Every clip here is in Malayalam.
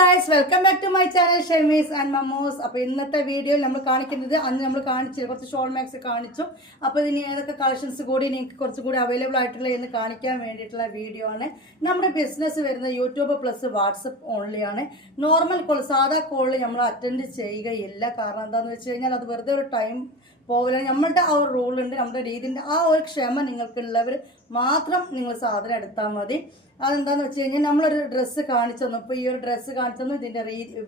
Guys, welcome back to my channel Shemees and Mammoos. അപ്പോൾ ഇന്നത്തെ വീഡിയോയിൽ നമ്മൾ കാണിക്കുന്നത്, അന്ന് നമ്മൾ കാണിച്ചു കുറച്ച് ഷോൾ മാക്സ് കാണിച്ചു. അപ്പോൾ ഇതിന് ഏതൊക്കെ കളക്ഷൻസ് കൂടി നിങ്ങൾക്ക് കുറച്ചുകൂടി അവൈലബിൾ ആയിട്ടുള്ള എന്ന് കാണിക്കാൻ വേണ്ടിയിട്ടുള്ള വീഡിയോ ആണ്. നമ്മുടെ ബിസിനസ് വരുന്ന യൂട്യൂബ് പ്ലസ് വാട്സപ്പ് ഓൺലി ആണ്. നോർമൽ കോൾ, സാധാ കോളിൽ നമ്മൾ അറ്റൻഡ് ചെയ്യുകയില്ല. കാരണം എന്താണെന്ന് വെച്ച് കഴിഞ്ഞാൽ അത് വെറുതെ ഒരു ടൈം പോകില്ല. നമ്മളുടെ ആ ഒരു റൂളുണ്ട്, നമ്മുടെ രീതിൻ്റെ ആ ഒരു ക്ഷമ നിങ്ങൾക്കുള്ളവർ മാത്രം നിങ്ങൾ സാധനം എടുത്താൽ മതി. അതെന്താണെന്ന് വെച്ച് കഴിഞ്ഞാൽ നമ്മളൊരു ഡ്രസ്സ് കാണിച്ചു തന്നു. ഇപ്പോൾ ഈ ഒരു ഡ്രസ്സ് കാണിച്ചു തന്നു, ഇതിൻ്റെ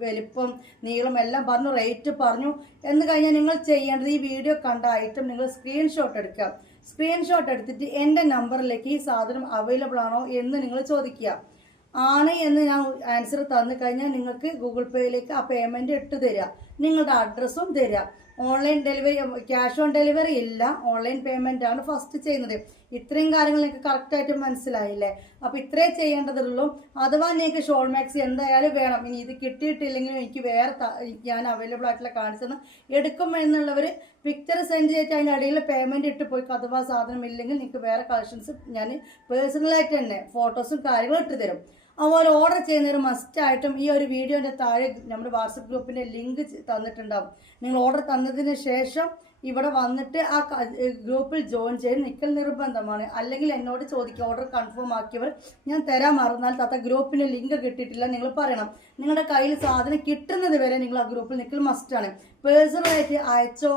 വലിപ്പം നീളം എല്ലാം പറഞ്ഞു, റേറ്റ് പറഞ്ഞു എന്ന് കഴിഞ്ഞാൽ നിങ്ങൾ ചെയ്യേണ്ടത് ഈ വീഡിയോ കണ്ട ഐറ്റം നിങ്ങൾ സ്ക്രീൻഷോട്ട് എടുക്കുക. സ്ക്രീൻഷോട്ട് എടുത്തിട്ട് എൻ്റെ നമ്പറിലേക്ക് ഈ സാധനം അവൈലബിൾ ആണോ എന്ന് നിങ്ങൾ ചോദിക്കുക. ആണ് എന്ന് ഞാൻ ആൻസർ തന്നു കഴിഞ്ഞാൽ നിങ്ങൾക്ക് ഗൂഗിൾ പേയിലേക്ക് ആ പേയ്മെൻറ്റ് ഇട്ട് തരിക, നിങ്ങളുടെ അഡ്രസ്സും തരിക. Online delivery, cash on delivery ഇല്ല, ഓൺലൈൻ പേയ്മെൻ്റ് ആണ് ഫസ്റ്റ് ചെയ്യുന്നത്. ഇത്രയും കാര്യങ്ങൾ നിങ്ങൾക്ക് കറക്റ്റായിട്ട് മനസ്സിലായില്ലേ? അപ്പോൾ ഇത്രേ ചെയ്യേണ്ടതുള്ളൂ. അഥവാ നിങ്ങൾക്ക് ഷോൾ മാക്സി എന്തായാലും വേണം, ഇനി ഇത് കിട്ടിയിട്ടില്ലെങ്കിലും എനിക്ക് വേറെ ഞാൻ അവൈലബിൾ ആയിട്ടുള്ള കാണിച്ചെന്ന് എടുക്കും എന്നുള്ളവർ പിക്ചർ സെൻഡ് ചെയ്തിട്ട് അതിൻ്റെ അടിയിൽ പേയ്മെൻറ്റ് ഇട്ട് പോയി. അഥവാ സാധനം ഇല്ലെങ്കിൽ നിങ്ങൾക്ക് വേറെ കളക്ഷൻസ് ഞാൻ പേഴ്സണലായിട്ട് തന്നെ ഫോട്ടോസും കാര്യങ്ങളും ഇട്ട് തരും. അതുപോലെ ഓർഡർ ചെയ്യുന്നവർ മസ്റ്റായിട്ടും ഈ ഒരു വീഡിയോൻ്റെ താഴെ നമ്മുടെ വാട്സപ്പ് ഗ്രൂപ്പിൻ്റെ ലിങ്ക് തന്നിട്ടുണ്ടാവും. നിങ്ങൾ ഓർഡർ തന്നതിന് ശേഷം ഇവിടെ വന്നിട്ട് ആ ഗ്രൂപ്പിൽ ജോയിൻ ചെയ്ത് നിൽക്കൽ നിർബന്ധമാണ്. അല്ലെങ്കിൽ എന്നോട് ചോദിക്കുക, ഓർഡർ കൺഫേം ആക്കിയവർ ഞാൻ തരാൻ മറന്നാൽ താത്ത ഗ്രൂപ്പിന് ലിങ്ക് കിട്ടിയിട്ടില്ല നിങ്ങൾ പറയണം. നിങ്ങളുടെ കയ്യിൽ സാധനം കിട്ടുന്നത് വരെ നിങ്ങൾ ആ ഗ്രൂപ്പിൽ നിൽക്കൽ മസ്റ്റാണ്. പേഴ്സണലായിട്ട് അയച്ചോ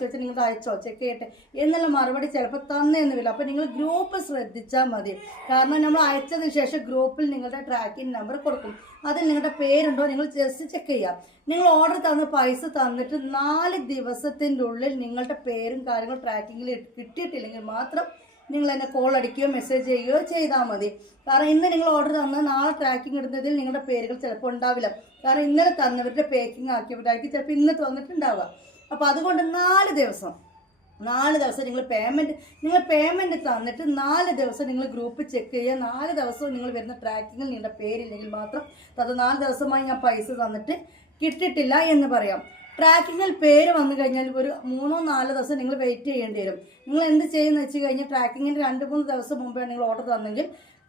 വെച്ച് നിങ്ങൾ അയച്ചോ ചെക്ക് ചെയ്യട്ടെ എന്നുള്ള മറുപടി ചിലപ്പോൾ തന്നെയെന്ന് വരില്ല. അപ്പോൾ നിങ്ങൾ ഗ്രൂപ്പ് ശ്രദ്ധിച്ചാൽ മതി. കാരണം നമ്മൾ അയച്ചതിന് ശേഷം ഗ്രൂപ്പിൽ നിങ്ങളുടെ ട്രാക്കിംഗ് നമ്പർ കൊടുക്കും. അതിൽ നിങ്ങളുടെ പേരുണ്ടോ നിങ്ങൾ ജസ്റ്റ് ചെക്ക് ചെയ്യുക. നിങ്ങൾ ഓർഡർ തന്ന് പൈസ തന്നിട്ട് 4 ദിവസത്തിൻ്റെ ഉള്ളിൽ നിങ്ങളുടെ പേരും കാര്യങ്ങളും ട്രാക്കിങ്ങിൽ കിട്ടിയിട്ടില്ലെങ്കിൽ മാത്രം നിങ്ങൾ എന്നെ കോൾ അടിക്കുകയോ മെസ്സേജ് ചെയ്യുകയോ ചെയ്താൽ മതി. കാരണം ഇന്ന് നിങ്ങൾ ഓർഡർ തന്നാൽ നാളെ ട്രാക്കിംഗ് ഇടുന്നതിൽ നിങ്ങളുടെ പേരുകൾ ചിലപ്പോൾ ഉണ്ടാവില്ല. കാരണം ഇന്നലെ തന്നവരുടെ പേക്കിംഗ് ആക്കിയവരായിരിക്കും ചിലപ്പോൾ ഇന്ന് തന്നിട്ടുണ്ടാവുക. അപ്പോൾ അതുകൊണ്ട് 4 ദിവസം നിങ്ങൾ പേയ്മെൻറ്റ് തന്നിട്ട് 4 ദിവസം നിങ്ങൾ ഗ്രൂപ്പ് ചെക്ക് ചെയ്യുക. 4 ദിവസവും നിങ്ങൾ വരുന്ന ട്രാക്കിങ്ങിൽ നിങ്ങളുടെ പേരില്ലെങ്കിൽ മാത്രം അത് 4 ദിവസമായി ഞാൻ പൈസ തന്നിട്ട് കിട്ടിയിട്ടില്ല എന്ന് പറയാം. ട്രാക്കിങ്ങിൽ പേര് വന്നു കഴിഞ്ഞാൽ ഒരു 3-4 ദിവസം നിങ്ങൾ വെയിറ്റ് ചെയ്യേണ്ടി വരും. നിങ്ങൾ എന്ത് ചെയ്യുമെന്ന് വെച്ച് കഴിഞ്ഞാൽ ട്രാക്കിങ്ങിൻ്റെ 2-3 ദിവസം മുമ്പാണ് നിങ്ങൾ ഓർഡർ തന്നെങ്കിൽ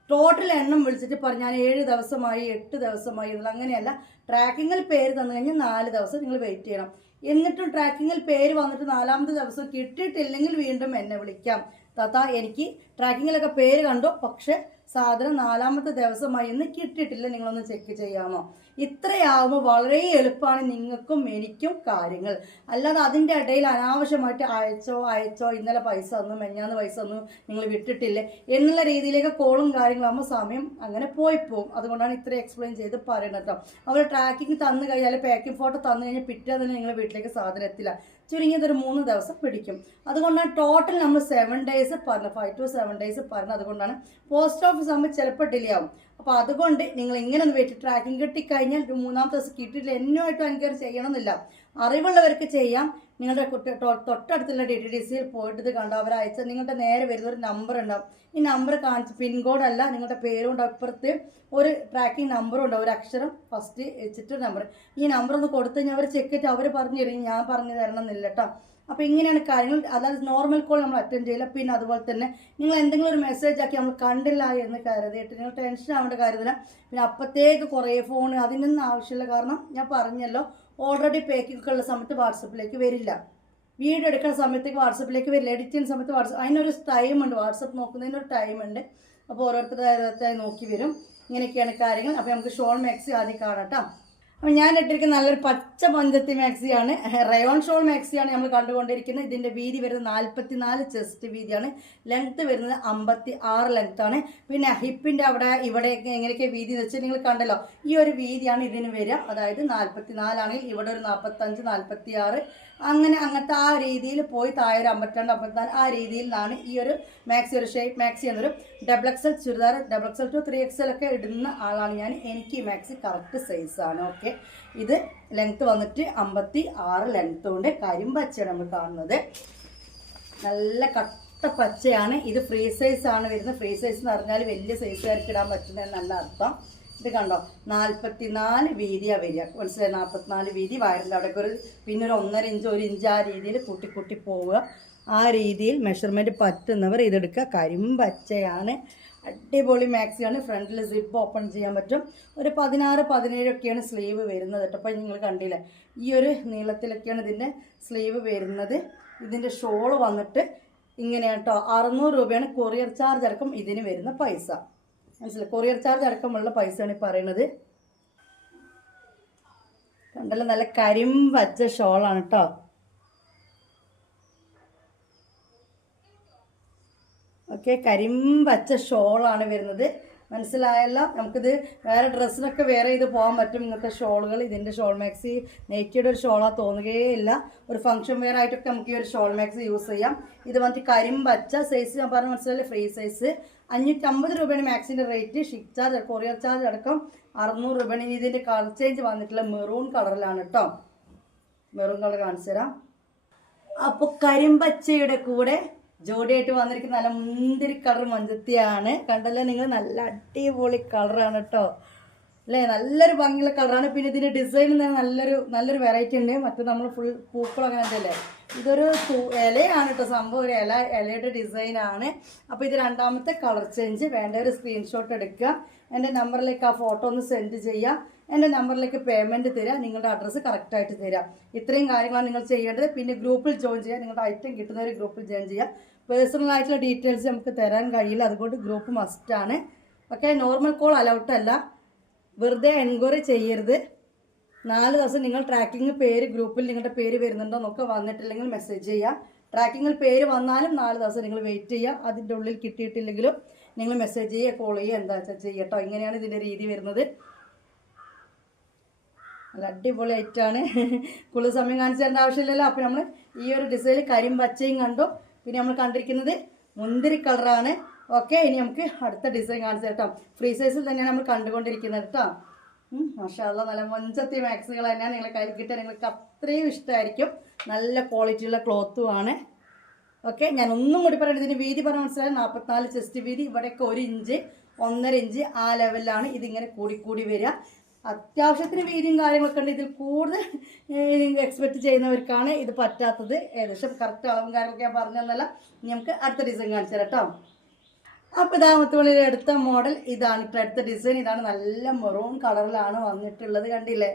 ടോട്ടൽ എണ്ണം വിളിച്ചിട്ട് പറഞ്ഞാൽ 7 ദിവസമായി 8 ദിവസമായി എന്നുള്ള അങ്ങനെയല്ല. ട്രാക്കിങ്ങിൽ പേര് തന്നു കഴിഞ്ഞാൽ 4 ദിവസം നിങ്ങൾ വെയിറ്റ് ചെയ്യണം. എന്നിട്ടും ട്രാക്കിങ്ങിൽ പേര് വന്നിട്ട് 4ാമത്തെ ദിവസം കിട്ടിയിട്ടില്ലെങ്കിൽ വീണ്ടും എന്നെ വിളിക്കാം. താത്ത എനിക്ക് ട്രാക്കിങ്ങിലൊക്കെ പേര് കണ്ടു, പക്ഷെ സാധനം 4ാമത്തെ ദിവസമായി ഇന്ന് കിട്ടിയിട്ടില്ല, നിങ്ങളൊന്ന് ചെക്ക് ചെയ്യാമോ? ഇത്രയാവുമ്പോൾ വളരെ എളുപ്പമാണ് നിങ്ങൾക്കും എനിക്കും കാര്യങ്ങൾ. അല്ലാതെ അതിൻ്റെ ഇടയിൽ അനാവശ്യമായിട്ട് അയച്ചോ ഇന്നലെ പൈസ തന്നു, മെഞ്ഞാന്ന് പൈസ തന്നു, നിങ്ങൾ വിട്ടിട്ടില്ലേ എന്നുള്ള രീതിയിലേക്ക് കോളും കാര്യങ്ങളാകുമ്പോൾ സമയം അങ്ങനെ പോയിപ്പോവും. അതുകൊണ്ടാണ് ഇത്ര എക്സ്പ്ലെയിൻ ചെയ്ത് പറയുന്നത് കേട്ടോ. അവർ ട്രാക്കിങ് തന്നു കഴിഞ്ഞാൽ പാക്കിംഗ് ഫോട്ടോ തന്നു കഴിഞ്ഞാൽ പിറ്റേ തന്നെ നിങ്ങളുടെ വീട്ടിലേക്ക് സാധനം എത്തില്ല. ചുരുങ്ങിയതൊരു 3 ദിവസം പിടിക്കും. അതുകൊണ്ടാണ് ടോട്ടൽ നമ്മൾ 7 ഡേയ്സ് പറഞ്ഞു, 5 to 7 ഡേയ്സ് പറഞ്ഞു. അതുകൊണ്ടാണ് പോസ്റ്റ് ഓഫീസ് ആകുമ്പോൾ ചിലപ്പോൾ ഡിലേ ആവും. അപ്പോൾ അതുകൊണ്ട് നിങ്ങൾ ഇങ്ങനെ ഒന്ന് വെയിറ്റ്, ട്രാക്കിംഗ് കിട്ടിക്കഴിഞ്ഞാൽ 3ാമത്തെ ദിവസം കിട്ടിയിട്ടില്ല എന്നുമായിട്ട് എൻക്വയറി ചെയ്യണമെന്നില്ല. അറിവുള്ളവർക്ക് ചെയ്യാം. നിങ്ങളുടെ തൊട്ടടുത്തുള്ള DTDCയിൽ പോയിട്ട് ഇത് കണ്ടോ, അവരയച്ച നിങ്ങളുടെ നേരെ വരുന്ന ഒരു നമ്പർ ഉണ്ടാവും. ഈ നമ്പർ കാണിച്ച് പിൻകോഡല്ല നിങ്ങളുടെ പേരും ഉണ്ടാവും, അപ്പുറത്ത് ഒരു ട്രാക്കിംഗ് നമ്പറും ഉണ്ടാവും, ഒരു അക്ഷരം ഫസ്റ്റ് വെച്ചിട്ട് നമ്പർ. ഈ നമ്പർ ഒന്ന് കൊടുത്തു കഴിഞ്ഞാൽ അവർ ചെക്ക് ചെയ്തിട്ട് അവർ പറഞ്ഞു തരും, ഞാൻ പറഞ്ഞു തരണം എന്നില്ല കേട്ടോ. അപ്പോൾ ഇങ്ങനെയാണ് കാര്യങ്ങൾ. അതായത് നോർമൽ കോൾ നമ്മൾ അറ്റൻഡ് ചെയ്യില്ല. പിന്നെ അതുപോലെ തന്നെ നിങ്ങൾ എന്തെങ്കിലും ഒരു മെസ്സേജ് ആക്കി നമ്മൾ കണ്ടില്ല എന്ന് കരുതിയിട്ട് നിങ്ങൾ ടെൻഷൻ ആവേണ്ട കാര്യമില്ല. പിന്നെ അപ്പോഴത്തേക്ക് കുറേ ഫോൺ അതിനൊന്നും ആവശ്യമില്ല. കാരണം ഞാൻ പറഞ്ഞല്ലോ, ഓൾറെഡി പേക്കിംഗ് ഉള്ള സമയത്ത് വാട്സപ്പിലേക്ക് വരില്ല, വീഡിയോ എടുക്കുന്ന സമയത്തേക്ക് വാട്സപ്പിലേക്ക് വരില്ല, എഡിറ്റ് ചെയ്യുന്ന സമയത്ത് അതിനൊരു ടൈമുണ്ട്, വാട്സപ്പ് നോക്കുന്നതിനൊരു ടൈമുണ്ട്. അപ്പോൾ ഓരോരുത്തരായി നോക്കി വരും. ഇങ്ങനെയൊക്കെയാണ് കാര്യങ്ങൾ. അപ്പോൾ നമുക്ക് ഷോൾ മാക്സി ആദ്യം കാണാം കേട്ടോ. അപ്പോൾ ഞാൻ ഇട്ടിരിക്കുന്ന നല്ലൊരു പച്ച പഞ്ചത്തി മാക്സിയാണ്, റയോൺ ഷോൾ മാക്സിയാണ് നമ്മൾ കണ്ടുകൊണ്ടിരിക്കുന്നത്. ഇതിൻ്റെ വീതി വരുന്നത് 44 ചെസ്റ്റ് വീതിയാണ്, ലെങ്ത്ത് വരുന്നത് 56 ലെങ്ത്താണ്. പിന്നെ ഹിപ്പിൻ്റെ ഇവിടെയൊക്കെ എങ്ങനെയൊക്കെ വീതി എന്ന് വെച്ചാൽ നിങ്ങൾ കണ്ടല്ലോ, ഈ ഒരു വീതിയാണ് ഇതിന് വരിക. അതായത് 44 ആണെങ്കിൽ ഇവിടെ ഒരു 45, 46 അങ്ങനത്തെ ആ രീതിയിൽ പോയി താഴെ ഒരു 52, 54 ആ രീതിയിലാണ് ഈ ഒരു മാക്സി. ഒരു ഷേപ്പ് മാക്സി എന്നൊരു XXL churidar, XXL to 3XL ഒക്കെ ഇടുന്ന ആളാണ് ഞാൻ. എനിക്ക് ഈ മാക്സി കറക്റ്റ് സൈസാണ്. ഓക്കെ, ഇത് ലെങ്ത്ത് വന്നിട്ട് 56 ലെങ്ത്ത് കൊണ്ട് കരിമ്പച്ചയാണ് നമ്മൾ കാണുന്നത്. നല്ല കട്ട പച്ചയാണ്. ഇത് ഫ്രീ സൈസ് ആണ് വരുന്നത്. ഫ്രീ സൈസ് എന്ന് പറഞ്ഞാൽ വലിയ സൈസുകാർക്ക് ഇടാൻ പറ്റുന്നതെന്നല്ല അർത്ഥം. ഇത് കണ്ടോ, 44 വീതിയാണ് വരിക. മനസ്സിലായി? 44 വീതി. വയറിൻ്റെ അവിടേക്ക് പിന്നെ ഒരു 1.5 ഇഞ്ച് 1 ഇഞ്ച് ആ രീതിയിൽ കൂട്ടി പോവുക. ആ രീതിയിൽ മെഷർമെൻറ്റ് പറ്റുന്നവർ ഇതെടുക്കുക. കരിമ്പച്ചയാണ്. അടിപൊളി മാക്സിയാണ്. ഫ്രണ്ടിൽ സിപ്പ് ഓപ്പൺ ചെയ്യാൻ പറ്റും. ഒരു 16-17 ഒക്കെയാണ് സ്ലീവ് വരുന്നത് കേട്ടോ. അപ്പോൾ നിങ്ങൾ കണ്ടില്ലേ, ഈ ഒരു നീളത്തിലൊക്കെയാണ് ഇതിൻ്റെ സ്ലീവ് വരുന്നത്. ഇതിൻ്റെ ഷോള് വന്നിട്ട് ഇങ്ങനെയാണ് കേട്ടോ. 600 രൂപയാണ് കൊറിയർ ചാർജ് അടക്കം ഇതിന് വരുന്ന പൈസ. മനസ്സിലായി, കൊറിയർ ചാർജ് അടക്കമുള്ള പൈസയാണ് ഈ പറയുന്നത്. കണ്ടല്ലോ, നല്ല കരിമ്പച്ച ഷോളാണ് കേട്ടോ. ഓക്കെ, കരിമ്പച്ച ഷോളാണ് വരുന്നത്. മനസ്സിലായല്ലോ. നമുക്കിത് വേറെ ഡ്രസ്സിനൊക്കെ വേറെ ചെയ്ത് പോകാൻ പറ്റും ഇങ്ങനത്തെ ഷോളുകൾ. ഇതിൻ്റെ ഷോൾ മാക്സി നെറ്റിയുടെ ഒരു ഷോളാ തോന്നുകയില്ല. ഒരു ഫംഗ്ഷൻ വെയർ ആയിട്ടൊക്കെ നമുക്ക് ഈ ഒരു ഷോൾ മാക്സി യൂസ് ചെയ്യാം. ഇത് വന്നിട്ട് കരിമ്പച്ച സൈസ് ഞാൻ പറഞ്ഞ മനസ്സിലായില്ലേ, ഫ്രീ സൈസ്. 550 രൂപയാണ് മാക്സിൻ്റെ rate. Ship charge courier charge അടക്കം 600 രൂപയാണ്. ഇതിൻ്റെ കളർ ചേഞ്ച് വന്നിട്ടുള്ള മെറൂൺ കളറിലാണ് കേട്ടോ. മെറൂൺ കളർ കാണിച്ചു തരാം. അപ്പോൾ കരിമ്പച്ചയുടെ കൂടെ ജോഡിയായിട്ട് വന്നിരിക്കുന്ന നല്ല മുന്തിരി കളർ മഞ്ചത്തിയാണ്. കണ്ടല്ലേ നിങ്ങൾ, നല്ല അടിപൊളി കളറാണ് കേട്ടോ അല്ലേ. നല്ലൊരു ഭംഗിയുള്ള കളറാണ്. പിന്നെ ഇതിൻ്റെ ഡിസൈനിൽ തന്നെ നല്ലൊരു വെറൈറ്റി ഉണ്ട്. മറ്റേ നമ്മൾ ഫുൾ പൂക്കൾ അങ്ങനത്തെ അല്ലേ, ഇതൊരു ഇലയാണ് കേട്ടോ സംഭവം. ഒരു ഇലയുടെ ഡിസൈനാണ്. അപ്പോൾ ഇത് രണ്ടാമത്തെ കളർ ചേഞ്ച്. വേണ്ട ഒരു സ്ക്രീൻഷോട്ട് എടുക്കുക, എൻ്റെ നമ്പറിലേക്ക് ആ ഫോട്ടോ ഒന്ന് സെൻഡ് ചെയ്യുക. എൻ്റെ നമ്പറിലേക്ക് പേയ്മെൻറ്റ് തരിക, നിങ്ങളുടെ അഡ്രസ്സ് കറക്റ്റായിട്ട് തരിക. ഇത്രയും കാര്യങ്ങളാണ് നിങ്ങൾ ചെയ്യേണ്ടത്. പിന്നെ ഗ്രൂപ്പിൽ ജോയിൻ ചെയ്യുക. നിങ്ങളുടെ ഐറ്റം കിട്ടുന്ന ഒരു ഗ്രൂപ്പിൽ ജോയിൻ ചെയ്യുക. പേഴ്സണലായിട്ടുള്ള ഡീറ്റെയിൽസ് നമുക്ക് തരാൻ കഴിയില്ല, അതുകൊണ്ട് ഗ്രൂപ്പ് മസ്റ്റാണ്. ഓക്കെ, നോർമൽ കോൾ അലൗട്ട് അല്ല. വെറുതെ എൻക്വയറി ചെയ്യരുത്. 4 ദിവസം നിങ്ങൾ ട്രാക്കിംഗ് പേര് ഗ്രൂപ്പിൽ നിങ്ങളുടെ പേര് വരുന്നുണ്ടോ എന്നൊക്കെ വന്നിട്ടില്ലെങ്കിൽ മെസ്സേജ് ചെയ്യുക. ട്രാക്കിങ്ങിൽ പേര് വന്നാലും 4 ദിവസം നിങ്ങൾ വെയിറ്റ് ചെയ്യുക. അതിൻ്റെ ഉള്ളിൽ കിട്ടിയിട്ടില്ലെങ്കിലും നിങ്ങൾ മെസ്സേജ് ചെയ്യുക, കോൾ ചെയ്യുക, എന്താ വെച്ചാൽ ചെയ്യട്ടോ. ഇങ്ങനെയാണ് ഇതിൻ്റെ രീതി വരുന്നത്. നല്ല അടിപൊളി ഐറ്റാണ്. കൂടുതൽ സമയം കാണിച്ചു തരേണ്ട ആവശ്യമില്ലല്ലോ. അപ്പോൾ നമ്മൾ ഈ ഒരു ഡിസൈനിൽ കരിമ്പച്ചയും കണ്ടു. പിന്നെ നമ്മൾ കണ്ടിരിക്കുന്നത് മുന്തിരി കളറാണ്. ഓക്കെ, ഇനി നമുക്ക് അടുത്ത ഡിസൈൻ കാണിച്ചു തരാം. ഫ്രീ സൈസിൽ തന്നെയാണ് നമ്മൾ കണ്ടുകൊണ്ടിരിക്കുന്നത് കേട്ടോ. മാഷാ അല്ലാഹ്, നല്ല മൊഞ്ചത്തി മാക്സുകൾ തന്നെയാണ് നിങ്ങളെ കയ്യിൽ കിട്ടുക. നിങ്ങൾക്ക് അത്രയും ഇഷ്ടമായിരിക്കും. നല്ല ക്വാളിറ്റിയുള്ള ക്ലോത്തും ആണ്. ഓക്കെ, ഞാൻ ഒന്നും കൂടി പറയുന്നത്, ഇതിൻ്റെ വീതി പറഞ്ഞാൽ മനസ്സിലായാൽ 44 ചെസ്റ്റ് വീതി. ഇവിടെയൊക്കെ 1 ഇഞ്ച് 1.5 ഇഞ്ച് ആ ലെവലിലാണ് ഇതിങ്ങനെ കൂടി വരിക. അത്യാവശ്യത്തിന് വീതിയും കാര്യങ്ങളൊക്കെ ഉണ്ട്. ഇതിൽ കൂടുതൽ എക്സ്പെക്ട് ചെയ്യുന്നവർക്കാണ് ഇത് പറ്റാത്തത്. ഏകദേശം കറക്റ്റ് അളവും കാര്യങ്ങളൊക്കെ ഞാൻ പറഞ്ഞു തന്നല്ല. നമുക്ക് അടുത്ത ഡിസൈൻ കാണിച്ചു തരാം കേട്ടോ. അപ്പോൾ ഇതാമത്തുള്ളിൽ അടുത്ത മോഡൽ ഇതാണ്. ഇപ്പോൾ അടുത്ത ഡിസൈൻ ഇതാണ്. നല്ല മെറൂൺ കളറിലാണ് വന്നിട്ടുള്ളത്. കണ്ടില്ലേ,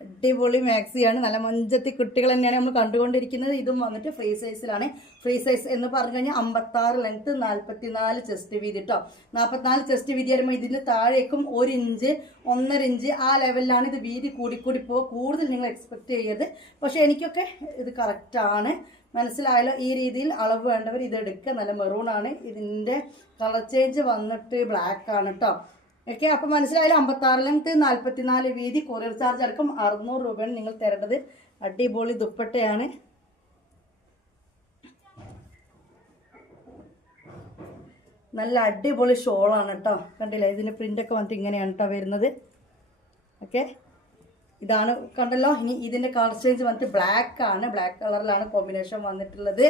അടിപൊളി മാക്സിയാണ്. നല്ല മഞ്ചത്തി കുട്ടികൾ തന്നെയാണ് നമ്മൾ കണ്ടുകൊണ്ടിരിക്കുന്നത്. ഇതും വന്നിട്ട് ഫ്രീ സൈസിലാണ്. ഫ്രീ സൈസ് എന്ന് പറഞ്ഞു കഴിഞ്ഞാൽ 56 ലെങ്ത്ത് 44 ചെസ്റ്റ് വീതി കേട്ടോ. 44 ചെസ്റ്റ് വീതി വരുമ്പോൾ ഇതിൻ്റെ താഴേക്കും 1 ഇഞ്ച് 1.5 ഇഞ്ച് ആ ലെവലിലാണ് ഇത് വീതി കൂടി പോകുക. കൂടുതൽ നിങ്ങൾ എക്സ്പെക്ട് ചെയ്യരുത്. പക്ഷേ എനിക്കൊക്കെ ഇത് കറക്റ്റാണ്. മനസ്സിലായല്ലോ. ഈ രീതിയിൽ അളവ് വേണ്ടവർ ഇത് എടുക്കുക. നല്ല മെറൂണാണ്. ഇതിൻ്റെ കളർ ചേഞ്ച് വന്നിട്ട് ബ്ലാക്ക് ആണ് കേട്ടോ. ഓക്കെ, അപ്പോൾ മനസ്സിലായാലും 56 ലെങ്ത്ത് 44 വീതി. കൊറിയർ ചാർജ് അടക്കം 600 രൂപയാണ് നിങ്ങൾ തരേണ്ടത്. അടിപൊളി ദുപ്പട്ടയാണ്. നല്ല അടിപൊളി ഷോളാണ് കേട്ടോ. കണ്ടില്ലേ, ഇതിൻ്റെ പ്രിൻ്റൊക്കെ വന്നിട്ട് ഇങ്ങനെയാണ് കേട്ടോ വരുന്നത്. ഓക്കെ, ഇതാണ് കണ്ടല്ലോ. ഇനി ഇതിൻ്റെ കളർ ചേഞ്ച് വന്നിട്ട് ബ്ലാക്ക് ആണ്. ബ്ലാക്ക് കളറിലാണ് കോമ്പിനേഷൻ വന്നിട്ടുള്ളത്.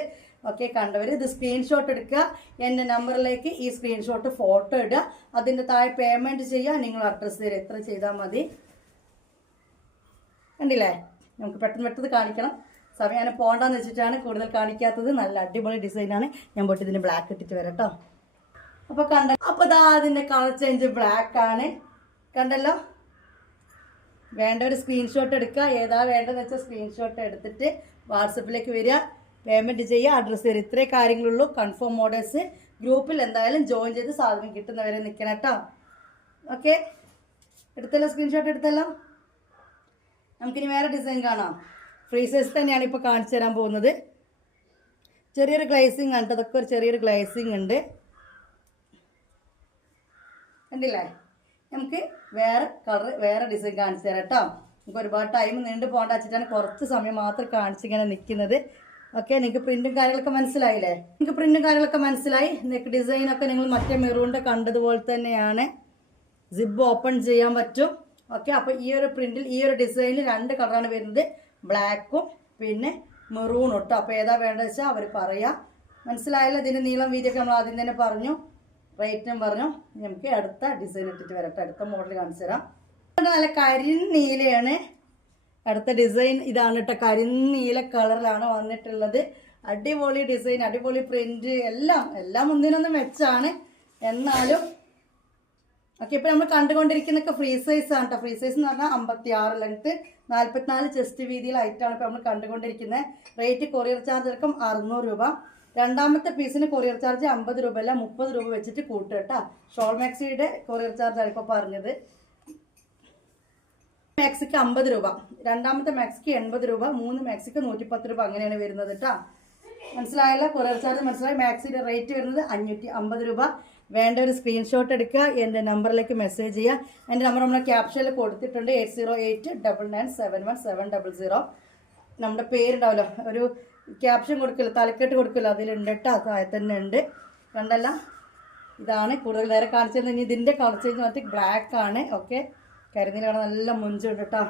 ഓക്കെ, കണ്ടവർ ഇത് സ്ക്രീൻഷോട്ട് എടുക്കുക. എൻ്റെ നമ്പറിലേക്ക് ഈ സ്ക്രീൻഷോട്ട് ഫോട്ടോ ഇടുക. അതിൻ്റെ താഴെ പേയ്മെൻറ്റ് ചെയ്യുക. നിങ്ങൾ അഡ്രസ്സ് തരിക. എത്ര ചെയ്താൽ മതി. കണ്ടില്ലേ, നമുക്ക് പെട്ടെന്ന് കാണിക്കണം. സമയം അങ്ങനെ പോകണ്ടെന്ന് വെച്ചിട്ടാണ് കൂടുതൽ കാണിക്കാത്തത്. നല്ല അടിപൊളി ഡിസൈനാണ്. ഞാൻ പോയിട്ട് ഇതിൻ്റെ ബ്ലാക്ക് ഇട്ടിട്ട് വരാം കേട്ടോ. അപ്പോൾ ഇതാ അതിൻ്റെ കളർ ചേഞ്ച് ബ്ലാക്ക് ആണ്. കണ്ടല്ലോ. വേണ്ട ഒരു സ്ക്രീൻഷോട്ട് എടുക്കുക. ഏതാ വേണ്ടതെന്ന് വെച്ചാൽ സ്ക്രീൻഷോട്ട് എടുത്തിട്ട് വാട്സപ്പിലേക്ക് വരിക, പേയ്മെൻറ്റ് ചെയ്യുക, അഡ്രസ്സ് തരിക. ഇത്രേ കാര്യങ്ങളുള്ളൂ. Confirm orders. ഗ്രൂപ്പിൽ എന്തായാലും ജോയിൻ ചെയ്ത് സാധനം കിട്ടുന്നവരെ നിൽക്കണം കേട്ടോ. ഓക്കെ, എടുത്തല്ലോ, സ്ക്രീൻഷോട്ട് എടുത്തല്ലോ. നമുക്കിനി വേറെ ഡിസൈൻ കാണാം. ഫ്രീ സൈസ് തന്നെയാണ് ഇപ്പോൾ കാണിച്ചു തരാൻ പോകുന്നത്. ചെറിയൊരു ഗ്ലേസിങ് ആണ്. അതൊക്കെ ഒരു ചെറിയൊരു ഗ്ലേസിങ് ഉണ്ട്. കണ്ടില്ലേ, നമുക്ക് വേറെ കളർ വേറെ ഡിസൈൻ കാണിച്ചു തരാം കേട്ടോ. നമുക്ക് ഒരുപാട് ടൈം നീണ്ടു പോകേണ്ട വെച്ചിട്ടാണ് കുറച്ച് സമയം മാത്രം കാണിച്ചിങ്ങനെ നിൽക്കുന്നത്. ഓക്കെ, നിങ്ങൾക്ക് പ്രിന്റും കാര്യങ്ങളൊക്കെ മനസ്സിലായില്ലേ? നിങ്ങൾക്ക് പ്രിന്റും കാര്യങ്ങളൊക്കെ മനസ്സിലായി. നെക്ക് ഡിസൈനൊക്കെ നിങ്ങൾ മറ്റേ മെറൂണിൻ്റെ കണ്ടതുപോലെ തന്നെയാണ്. സിബ് ഓപ്പൺ ചെയ്യാൻ പറ്റും. ഓക്കെ, അപ്പോൾ ഈ ഒരു പ്രിന്റിൽ ഈ ഒരു ഡിസൈനിൽ 2 കളറാണ് വരുന്നത്. ബ്ലാക്കും പിന്നെ മെറൂണും കേട്ടോ. അപ്പോൾ ഏതാ വേണ്ടത് വെച്ചാൽ അവർ പറയാം. മനസ്സിലായല്ലോ. ഇതിൻ്റെ നീളം വീതിയൊക്കെ നമ്മൾ ആദ്യം തന്നെ പറഞ്ഞു, റേറ്റും പറഞ്ഞു. നമുക്ക് അടുത്ത ഡിസൈൻ ഇട്ടിട്ട് വരട്ടെ. അടുത്ത മോഡൽ കാണിച്ചു തരാം. നല്ല കരിനീലയാണ്. അടുത്ത ഡിസൈൻ ഇതാണ് കേട്ടോ. കരിനീല കളറിലാണ് വന്നിട്ടുള്ളത്. അടിപൊളി ഡിസൈൻ, അടിപൊളി പ്രിന്റ്, എല്ലാം ഒന്നിനൊന്നും മെച്ചാണ്. എന്നാലും ഓക്കെ, ഇപ്പം നമ്മൾ കണ്ടുകൊണ്ടിരിക്കുന്നൊക്കെ ഫ്രീ സൈസ് ആണ് കേട്ടോ. ഫ്രീ സൈസ് എന്ന് പറഞ്ഞാൽ 56 ലെങ്ത്ത് 44 ചെസ്റ്റ് വീതിയിലായിട്ടാണ് ഇപ്പോൾ നമ്മൾ കണ്ടുകൊണ്ടിരിക്കുന്നത്. റേറ്റ് കൊറിയർ ചാർജ് അടക്കം 600 രൂപ. രണ്ടാമത്തെ പീസിന് കൊറിയർ ചാർജ് 50 രൂപ അല്ല 30 രൂപ വെച്ചിട്ട് കൂട്ടുക കേട്ടോ. ഷോൾ മാക്സിയുടെ കൊറിയർ ചാർജ് ആണ് ഇപ്പോൾ പറഞ്ഞത്. മാക്സിക്ക് 50 രൂപ, രണ്ടാമത്തെ മാക്സിക്ക് 80 രൂപ, 3 മാക്സിക്ക് 110 രൂപ, അങ്ങനെയാണ് വരുന്നത് കേട്ടോ. മനസ്സിലായല്ലോ? കൊറിയർ ചാർജ് മനസ്സിലായി. മാക്സിയുടെ റേറ്റ് വരുന്നത് 550 രൂപ. വേണ്ട ഒരു സ്ക്രീൻഷോട്ട് എടുക്കുക, എൻ്റെ നമ്പറിലേക്ക് മെസ്സേജ് ചെയ്യുക. എൻ്റെ നമ്പർ നമ്മുടെ ക്യാപ്ഷനിൽ കൊടുത്തിട്ടുണ്ട് 8089971700. നമ്മുടെ പേരുണ്ടാവല്ലോ, ഒരു ക്യാപ്ഷൻ കൊടുക്കില്ല, തലക്കെട്ട് കൊടുക്കില്ല, അതിലുണ്ട് കേട്ടോ. താഴെ തന്നെ ഉണ്ട്, കണ്ടല്ല. ഇതാണ് കൂടുതൽ നേരെ കാണിച്ചത്. ഇനി ഇതിൻ്റെ കളർ ചേഞ്ച് മറ്റേ ബ്ലാക്ക് ആണ്. ഓക്കെ, കരിനീലാണ് നല്ല മൊഞ്ചുണ്ട് കേട്ടോ.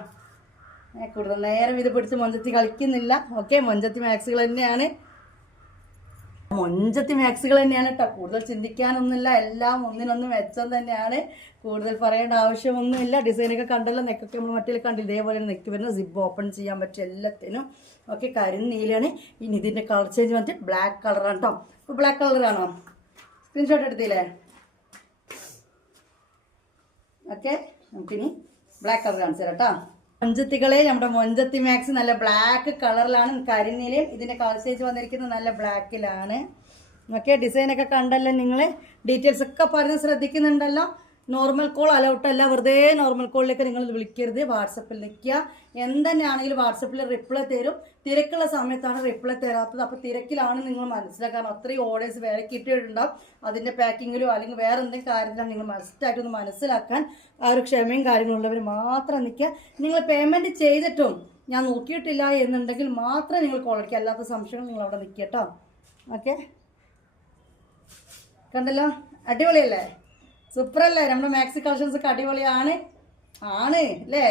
കൂടുതൽ നേരം ഇത് പിടിച്ച് മൊഞ്ചത്തി കളിക്കുന്നില്ല. ഓക്കെ, മൊഞ്ചത്തി മാക്സുകൾ തന്നെയാണ്, മൊഞ്ചത്തി മാക്സുകൾ തന്നെയാണ് കേട്ടോ. കൂടുതൽ ചിന്തിക്കാനൊന്നുമില്ല, എല്ലാം ഒന്നിനൊന്ന് മെച്ചം തന്നെയാണ്. കൂടുതൽ പറയേണ്ട ആവശ്യമൊന്നുമില്ല. ഡിസൈനൊക്കെ കണ്ടല്ലോ, നെക്കൊക്കെ നമ്മൾ മറ്റേ കണ്ടില്ല, ഇതേപോലെ നെക്ക് വരുന്ന സിബ് ഓപ്പൺ ചെയ്യാൻ പറ്റും എല്ലാത്തിനും. ഓക്കെ, കരിനീലാണ്. ഇനി ഇതിൻ്റെ കളർ ചേഞ്ച് വന്നിട്ട് ബ്ലാക്ക് കളറാണ് കേട്ടോ. ഇപ്പോൾ ബ്ലാക്ക് കളറാണോ? സ്ക്രീൻഷോട്ട് എടുത്തില്ലേ? ഓക്കെ, നമുക്കിനി ബ്ലാക്ക് കളർ കാണിച്ചു തരാം കേട്ടോ. മൊഞ്ചത്തികളെ, നമ്മുടെ മൊഞ്ചത്തി മാക്സ് നല്ല ബ്ലാക്ക് കളറിലാണ്, കരിനീലയും. ഇതിൻ്റെ കളർ ചേഞ്ച് വന്നിരിക്കുന്നത് നല്ല ബ്ലാക്കിലാണ്. ഓക്കെ, ഡിസൈനൊക്കെ കണ്ടല്ലോ നിങ്ങൾ. ഡീറ്റെയിൽസ് ഒക്കെ പറഞ്ഞ് ശ്രദ്ധിക്കുന്നുണ്ടല്ലോ. നോർമൽ കോൾ അലൗട്ടല്ല, വെറുതെ നോർമൽ കോളിലേക്ക് നിങ്ങൾ വിളിക്കരുത്. വാട്സപ്പിൽ നിൽക്കുക. എന്തെന്നാണെങ്കിലും വാട്സപ്പിൽ റിപ്ലൈ തരും. തിരക്കുള്ള സമയത്താണ് റിപ്ലൈ തരാത്തത്. അപ്പോൾ തിരക്കിലാണ് നിങ്ങൾ മനസ്സിലാക്കാൻ. അത്രയും ഓർഡേഴ്സ് വേറെ കിട്ടിയിട്ടുണ്ടാവും. അതിൻ്റെ പാക്കിങ്ങിലോ അല്ലെങ്കിൽ വേറെ എന്തെങ്കിലും കാര്യത്തിലാണ് നിങ്ങൾ മസ്റ്റായിട്ടൊന്ന് മനസ്സിലാക്കാൻ ആ ഒരു ക്ഷമയും കാര്യങ്ങളുള്ളവർ മാത്രം നിൽക്കുക. നിങ്ങൾ പേയ്മെൻറ്റ് ചെയ്തിട്ടും ഞാൻ നോക്കിയിട്ടില്ല എന്നുണ്ടെങ്കിൽ മാത്രം നിങ്ങൾ കോൾ അടിക്കുക. അല്ലാത്ത സംശയങ്ങൾ നിങ്ങൾ അവിടെ നിൽക്കുക കേട്ടോ. ഓക്കെ, കണ്ടല്ലോ, അടിപൊളിയല്ലേ? സൂപ്പറല്ലേ? നമ്മുടെ മാക്സി കളക്ഷൻസ് ഒക്കെ അടിപൊളിയാണ് അല്ലേ?